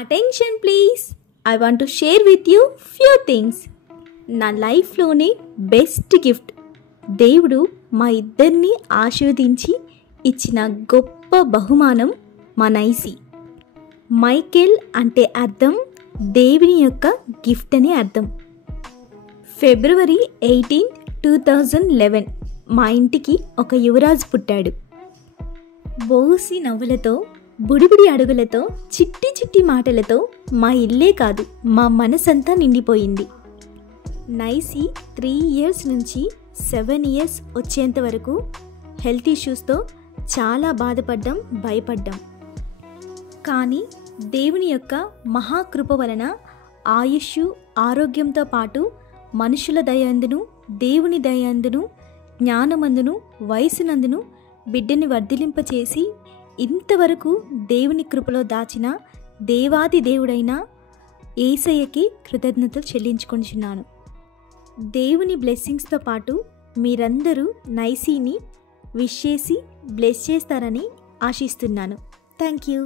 Attention please. I want to share with you few things. నా లైఫ్లోనే best gift దేవుడు మా ఇద్దరిని ఆశీర్వదించి ఇచ్చిన గొప్ప బహుమానం మా నైసి. మైకేల్ అంటే అర్థం దేవుని యొక్క గిఫ్ట్ అని అర్థం. ఫిబ్రవరి 18, 2011 మా ఇంటికి ఒక యువరాజు పుట్టాడు. బోసి నవ్వులతో, బుడిబుడి అడుగులతో, చిట్టి చిట్టి మాటలతో మా ఇల్లే కాదు మా మనసంతా నిండిపోయింది. నైసి 3 years నుంచి 7 years వచ్చేంత వరకు హెల్త్ ఇష్యూస్తో చాలా బాధపడ్డాం, భయపడ్డాం. కానీ దేవుని యొక్క మహాకృప వలన ఆయుష్, ఆరోగ్యంతో పాటు మనుషుల దయందును, దేవుని దయందును, జ్ఞానమందును, వయసునందును బిడ్డని వర్ధిలింపచేసి ఇంతవరకు దేవుని కృపలో దాచిన దేవాది దేవుడైన యేసయ్యకి కృతజ్ఞతలు చెల్లించుకొనిచున్నాను. దేవుని బ్లెస్సింగ్స్తో పాటు మీరందరూ నైసీని విష్ చేసి బ్లెస్ చేస్తారని ఆశిస్తున్నాను. Thank you.